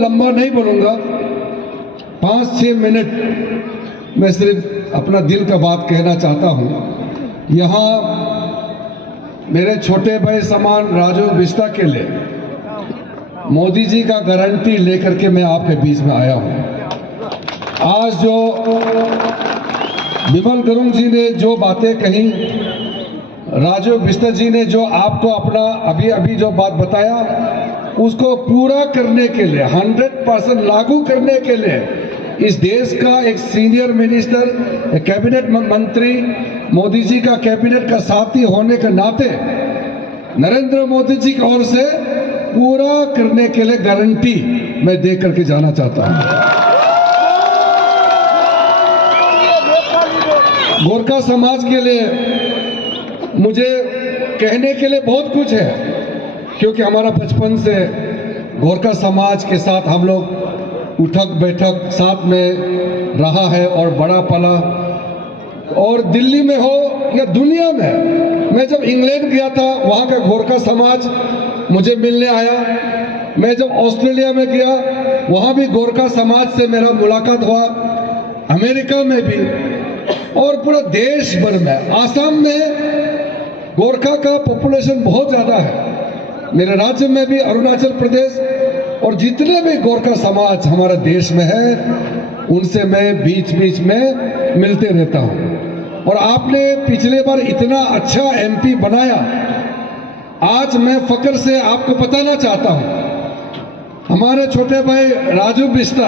लंबा नहीं बोलूँगा, 5-6 मिनट मैं सिर्फ अपना दिल का बात कहना चाहता हूँ। यहाँ मेरे छोटे भाई समान राजू बिस्ता के लिए मोदी जी का गारंटी लेकर के मैं आपके बीच में आया हूँ। आज जो विमल गुरुंग जी ने जो बातें कही, राजू बिस्ता जी ने जो आपको अपना अभी जो बात बताया, उसको पूरा करने के लिए 100% लागू करने के लिए इस देश का एक सीनियर मिनिस्टर, एक कैबिनेट मंत्री, मोदी जी का कैबिनेट का साथी होने के नाते नरेंद्र मोदी जी की ओर से पूरा करने के लिए गारंटी मैं दे करके जाना चाहता हूं। गोरखा समाज के लिए मुझे कहने के लिए बहुत कुछ है, क्योंकि हमारा बचपन से गोरखा समाज के साथ हम लोग उठक बैठक साथ में रहा है और बड़ा पला। और दिल्ली में हो या दुनिया में, मैं जब इंग्लैंड गया था वहाँ का गोरखा समाज मुझे मिलने आया। मैं जब ऑस्ट्रेलिया में गया वहाँ भी गोरखा समाज से मेरा मुलाकात हुआ, अमेरिका में भी, और पूरा देश भर में। आसाम में गोरखा का पॉपुलेशन बहुत ज़्यादा है, मेरे राज्य में भी, अरुणाचल प्रदेश, और जितने भी गोरखा समाज हमारे देश में है उनसे मैं बीच बीच में मिलते रहता हूँ। और आपने पिछले बार इतना अच्छा एमपी बनाया, आज मैं फक्र से आपको बताना चाहता हूँ, हमारे छोटे भाई राजू बिस्ता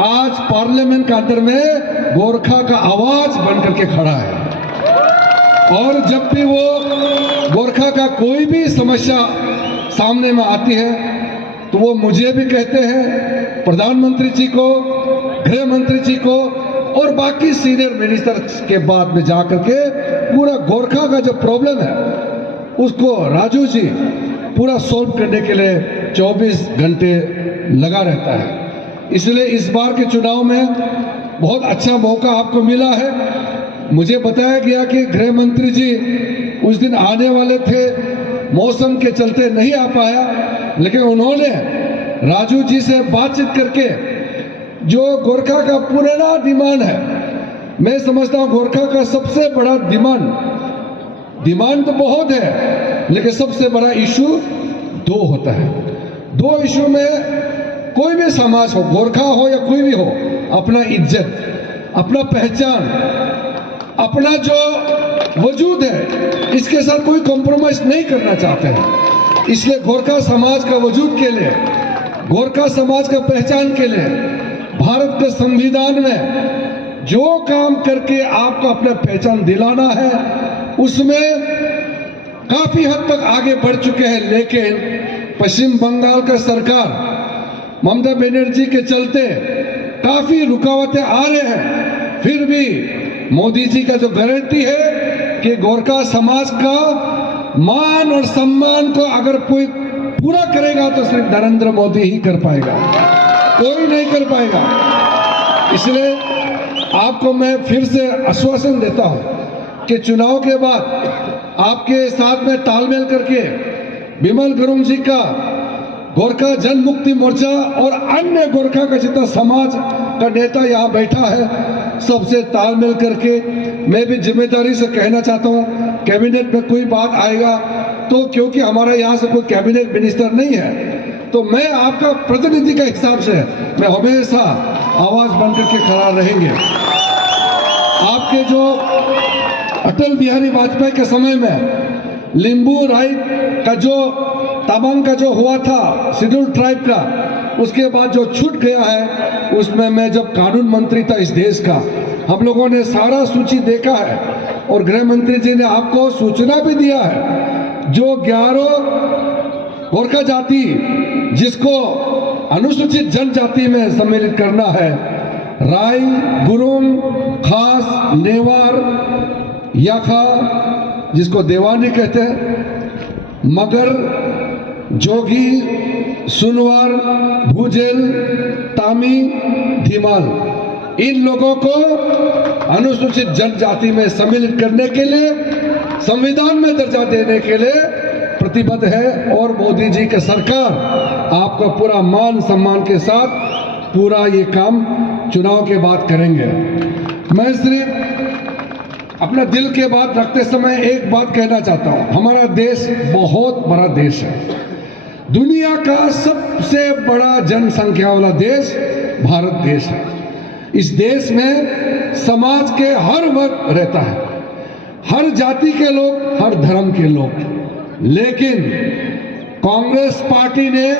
आज पार्लियामेंट के अंदर में गोरखा का आवाज बनकर के खड़ा है। और जब भी वो गोरखा का कोई भी समस्या सामने में आती है तो वो मुझे भी कहते हैं, प्रधानमंत्री जी को, गृह मंत्री जी को, और बाकी सीनियर मिनिस्टर के बाद में जाकर के पूरा गोरखा का जो प्रॉब्लम है उसको राजू जी पूरा सॉल्व करने के लिए 24 घंटे लगा रहता है। इसलिए इस बार के चुनाव में बहुत अच्छा मौका आपको मिला है। मुझे बताया गया कि गृह मंत्री जी उस दिन आने वाले थे, मौसम के चलते नहीं आ पाया, लेकिन उन्होंने राजू जी से बातचीत करके जो गोरखा का पुराना डिमांड है, मैं समझता हूँ गोरखा का सबसे बड़ा डिमांड तो बहुत है, लेकिन सबसे बड़ा इशू 2 होता है। 2 इशू में कोई भी समाज हो, गोरखा हो या कोई भी हो, अपना इज्जत, अपना पहचान, अपना जो वजूद है, इसके साथ कोई कॉम्प्रोमाइज नहीं करना चाहते हैं। इसलिए गोरखा समाज का वजूद के लिए, गोरखा समाज का पहचान के लिए भारत के संविधान में जो काम करके आपको अपना पहचान दिलाना है उसमें काफी हद तक आगे बढ़ चुके हैं। लेकिन पश्चिम बंगाल का सरकार ममता बनर्जी के चलते काफी रुकावटें आ रहे हैं। फिर भी मोदी जी का जो गारंटी है कि गोरखा समाज का मान और सम्मान को अगर कोई पूरा करेगा तो सिर्फ नरेंद्र मोदी ही कर पाएगा, कोई नहीं कर पाएगा। इसलिए आपको मैं फिर से आश्वासन देता हूं कि चुनाव के बाद आपके साथ में तालमेल करके विमल गुरुंग जी का गोरखा जन मुक्ति मोर्चा और अन्य गोरखा का जितना समाज का नेता यहाँ बैठा है, सबसे तालमेल करके मैं भी जिम्मेदारी से कहना चाहता हूँ, कैबिनेट में कोई बात आएगा तो, क्योंकि हमारा यहाँ से कोई कैबिनेट मिनिस्टर नहीं है, तो मैं आपका प्रतिनिधि के हिसाब से मैं हमेशा आवाज बनकर के खड़ा रहेंगे। आपके जो अटल बिहारी वाजपेयी के समय में लिंबू राइट का जो तवांग का जो हुआ था शेड्यूल ट्राइब का, उसके बाद जो छूट गया है, उसमें मैं जब कानून मंत्री था इस देश का, हम लोगों ने सारा सूची देखा है और गृह मंत्री जी ने आपको सूचना भी दिया है। जो 11 गोरखा जाति जिसको अनुसूचित जनजाति में सम्मिलित करना है, राय, गुरुंग, खास, नेवार, याखा जिसको देवानी कहते हैं, मगर, जोगी, सुनवार, भूजेल, तामी, धीमाल, इन लोगों को अनुसूचित जनजाति में सम्मिलित करने के लिए, संविधान में दर्जा देने के लिए प्रतिबद्ध है और मोदी जी की सरकार आपका पूरा मान सम्मान के साथ पूरा ये काम चुनाव के बाद करेंगे। मैं सिर्फ अपना दिल के बात रखते समय एक बात कहना चाहता हूँ, हमारा देश बहुत बड़ा देश है, दुनिया का सबसे बड़ा जनसंख्या वाला देश भारत देश है। इस देश में समाज के हर वर्ग रहता है, हर जाति के लोग, हर धर्म के लोग, लेकिन कांग्रेस पार्टी ने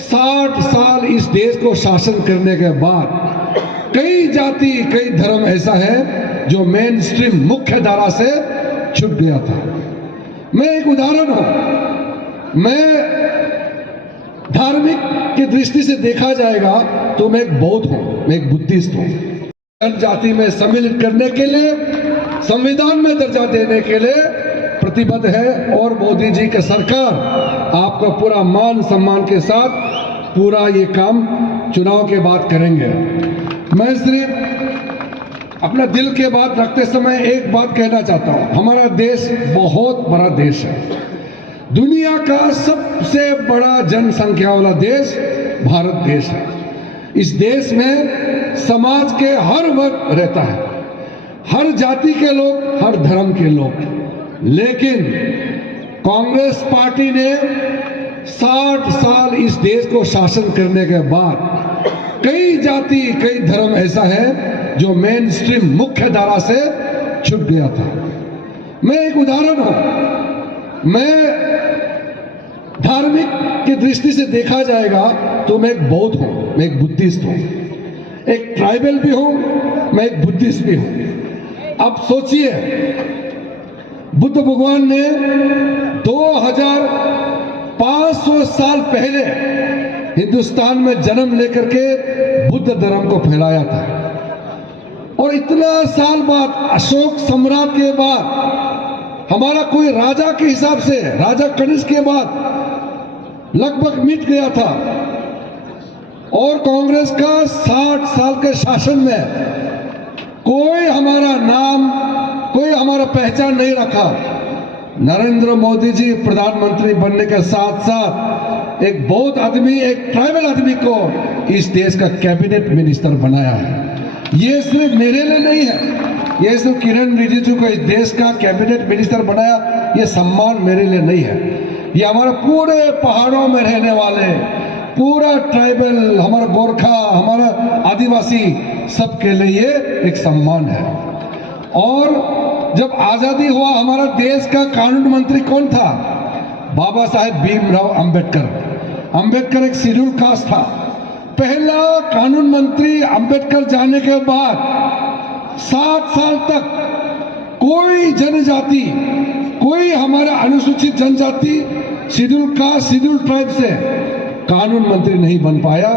60 साल इस देश को शासन करने के बाद कई जाति कई धर्म ऐसा है जो मेन स्ट्रीम मुख्य धारा से छूट गया था। मैं एक उदाहरण हूं, मैं धार्मिक की दृष्टि से देखा जाएगा तो मैं एक बौद्ध हूं, मैं एक बुद्धिस्ट हूं। जनजाति में सम्मिलित करने के लिए, संविधान में दर्जा देने के लिए प्रतिबद्ध है और मोदी जी की सरकार आपका पूरा मान सम्मान के साथ पूरा ये काम चुनाव के बाद करेंगे। मैं सिर्फ अपना दिल के बात रखते समय एक बात कहना चाहता हूँ, हमारा देश बहुत बड़ा देश है, दुनिया का सबसे बड़ा जनसंख्या वाला देश भारत देश है। इस देश में समाज के हर वर्ग रहता है, हर जाति के लोग, हर धर्म के लोग, लेकिन कांग्रेस पार्टी ने 60 साल इस देश को शासन करने के बाद कई जाति कई धर्म ऐसा है जो मेन स्ट्रीम मुख्य धारा से छूट गया था। मैं एक उदाहरण हूं, मैं धार्मिक की दृष्टि से देखा जाएगा तो मैं एक बौद्ध हूं, मैं एक बुद्धिस्ट हूं, एक ट्राइबल भी हूं, मैं एक बुद्धिस्ट भी हूं। अब सोचिए, बुद्ध भगवान ने 2500 साल पहले हिंदुस्तान में जन्म लेकर के बुद्ध धर्म को फैलाया था, और इतना साल बाद अशोक सम्राट के बाद हमारा कोई राजा के हिसाब से राजा कनिष्क के बाद लगभग मिट गया था, और कांग्रेस का 60 साल के शासन में कोई हमारा नाम, कोई हमारा पहचान नहीं रखा। नरेंद्र मोदी जी प्रधानमंत्री बनने के साथ साथ एक बौद्ध आदमी, एक ट्राइबल आदमी को इस देश का कैबिनेट मिनिस्टर बनाया है। ये सिर्फ मेरे लिए नहीं है, ये सिर्फ किरण रिजिजू को इस देश का कैबिनेट मिनिस्टर बनाया, ये सम्मान मेरे लिए नहीं है, ये हमारे पूरे पहाड़ों में रहने वाले पूरा ट्राइबल, हमारा गोरखा, हमारा आदिवासी, सबके लिए एक सम्मान है। और जब आजादी हुआ, हमारा देश का कानून मंत्री कौन था? बाबा साहेब भीमराव अंबेडकर। अंबेडकर एक शेड्यूल कास्ट था। पहला कानून मंत्री अंबेडकर जाने के बाद 7 साल तक कोई जनजाति, कोई हमारा अनुसूचित जनजाति, शेड्यूल कास्ट, शेड्यूल ट्राइब से कानून मंत्री नहीं बन पाया।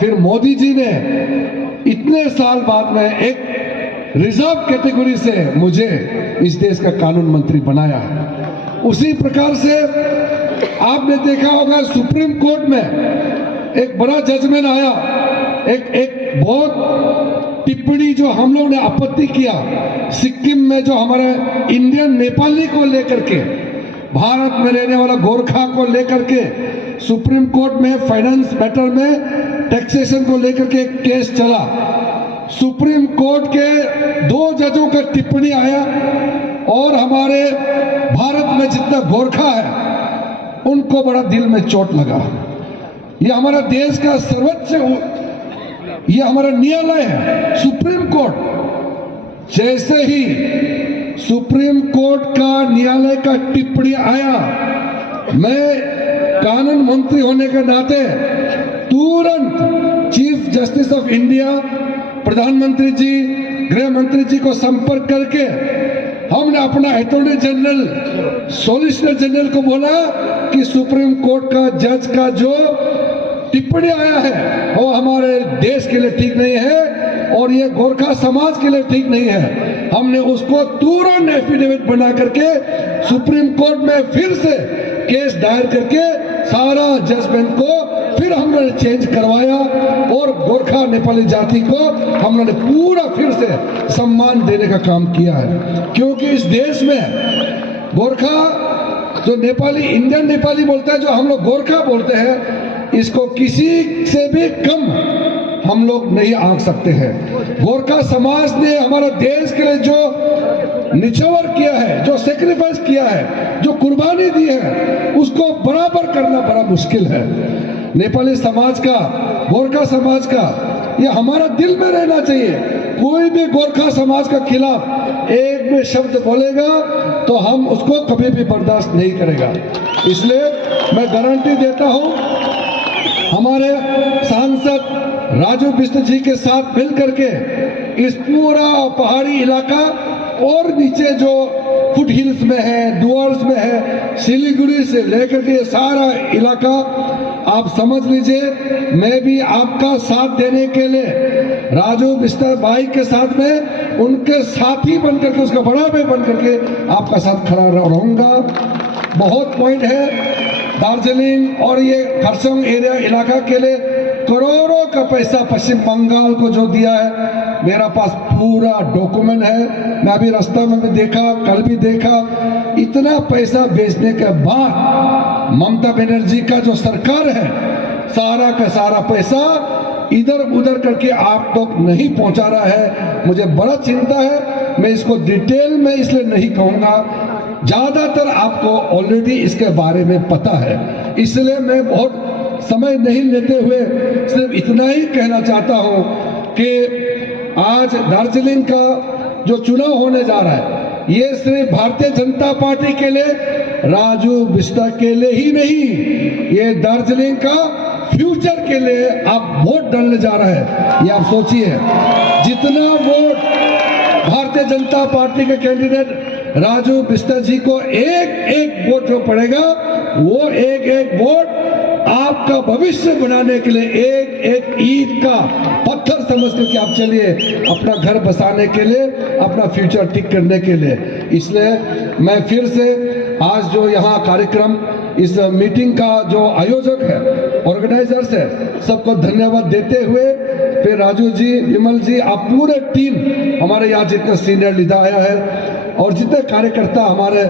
फिर मोदी जी ने इतने साल बाद में एक रिजर्व कैटेगरी से मुझे इस देश का कानून मंत्री बनाया है। उसी प्रकार से आपने देखा होगा, सुप्रीम कोर्ट में एक बड़ा जजमेंट आया, एक बहुत टिप्पणी जो हम लोग ने आपत्ति किया, सिक्किम में जो हमारे इंडियन नेपाली को लेकर के, भारत में रहने वाला गोरखा को लेकर के सुप्रीम कोर्ट में फाइनेंस मैटर में टैक्सेशन को लेकर के एक केस चला। सुप्रीम कोर्ट के 2 जजों का टिप्पणी आया और हमारे भारत में जितना गोरखा है उनको बड़ा दिल में चोट लगा। ये हमारा देश का सर्वोच्च, ये हमारा न्यायालय है, सुप्रीम कोर्ट। जैसे ही सुप्रीम कोर्ट का न्यायालय का टिप्पणी आया, मैं कानून मंत्री होने के नाते तुरंत चीफ जस्टिस ऑफ इंडिया, प्रधानमंत्री जी, गृह मंत्री जी को संपर्क करके हमने अपना अटॉर्नी जनरल, सॉलिसिटर जनरल को बोला कि सुप्रीम कोर्ट का जज का जो टिप्पणी आया है वो हमारे देश के लिए ठीक नहीं है और ये गोरखा समाज के लिए ठीक नहीं है। हमने उसको तुरंत एफिडेविट बना करके सुप्रीम कोर्ट में फिर से केस दायर करके सारा जजमेंट को फिर हमने चेंज करवाया और गोरखा नेपाली जाति को हमने पूरा फिर से सम्मान देने का काम किया है। क्योंकि इस देश में गोरखा जो नेपाली इंडियन नेपाली बोलता है, जो हम लोग गोरखा बोलते हैं, इसको किसी से भी कम हम लोग नहीं आंक सकते हैं। गोरखा समाज ने हमारा देश के लिए जो निछावर किया है, जो सेक्रीफाइस किया है, जो कुर्बानी दी है, उसको बराबर करना बड़ा मुश्किल है। नेपाली समाज का, गोरखा समाज का, ये हमारा दिल में रहना चाहिए। कोई भी गोरखा समाज का खिलाफ एक भी शब्द बोलेगा तो हम उसको कभी भी बर्दाश्त नहीं करेगा। इसलिए मैं गारंटी देता हूं, हमारे सांसद राजू बिष्ट जी के साथ मिल करके इस पूरा पहाड़ी इलाका और नीचे जो फुट हिल्स में है, डुअर्स में है, सिलीगुड़ी से लेकर के सारा इलाका आप समझ लीजिए, मैं भी आपका साथ देने के लिए राजू बिष्ट भाई के साथ में उनके साथी बनकर के, उसका बड़ा भाई बनकर के आपका साथ खड़ा रहूंगा। बहुत पॉइंट है, दार्जिलिंग और ये खरसोंग एरिया इलाका के लिए करोड़ों का पैसा पश्चिम बंगाल को जो दिया है, मेरा पास पूरा डॉक्यूमेंट है। मैं अभी रास्ता में भी देखा, कल भी देखा, इतना पैसा बेचने के बाद ममता बनर्जी का जो सरकार है, सारा का सारा पैसा इधर उधर करके आप तक नहीं पहुंचा रहा है। मुझे बड़ा चिंता है। मैं इसको डिटेल में इसलिए नहीं कहूंगा, ज्यादातर आपको ऑलरेडी इसके बारे में पता है, इसलिए मैं बहुत समय नहीं लेते हुए सिर्फ इतना ही कहना चाहता हूं कि आज दार्जिलिंग का जो चुनाव होने जा रहा है, ये सिर्फ भारतीय जनता पार्टी के लिए, राजू बिष्ट के लिए ही नहीं, ये दार्जिलिंग का फ्यूचर के लिए आप वोट डालने जा रहे हैं। ये आप सोचिए, जितना वोट भारतीय जनता पार्टी के कैंडिडेट राजू बिष्ट जी को एक एक वोट जो पड़ेगा, वो एक एक वोट आपका भविष्य बनाने के लिए, एक एक ईंट का पत्थर समझ करके आप चलिए, अपना घर बसाने के लिए, अपना फ्यूचर ठीक करने के लिए। इसलिए मैं फिर से आज जो यहाँ कार्यक्रम, इस मीटिंग का जो आयोजक है, ऑर्गेनाइजर्स है, सबको धन्यवाद देते हुए, फिर राजू जी, विमल जी, आप पूरे टीम, हमारे यहाँ जितने सीनियर लीडर आया है और जितने कार्यकर्ता, हमारे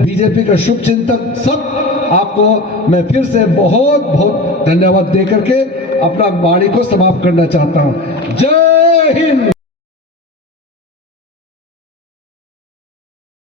बीजेपी के शुभ चिंतक, सब आपको मैं फिर से बहुत बहुत धन्यवाद देकर के अपना वाणी को समाप्त करना चाहता हूं। जय हिंद।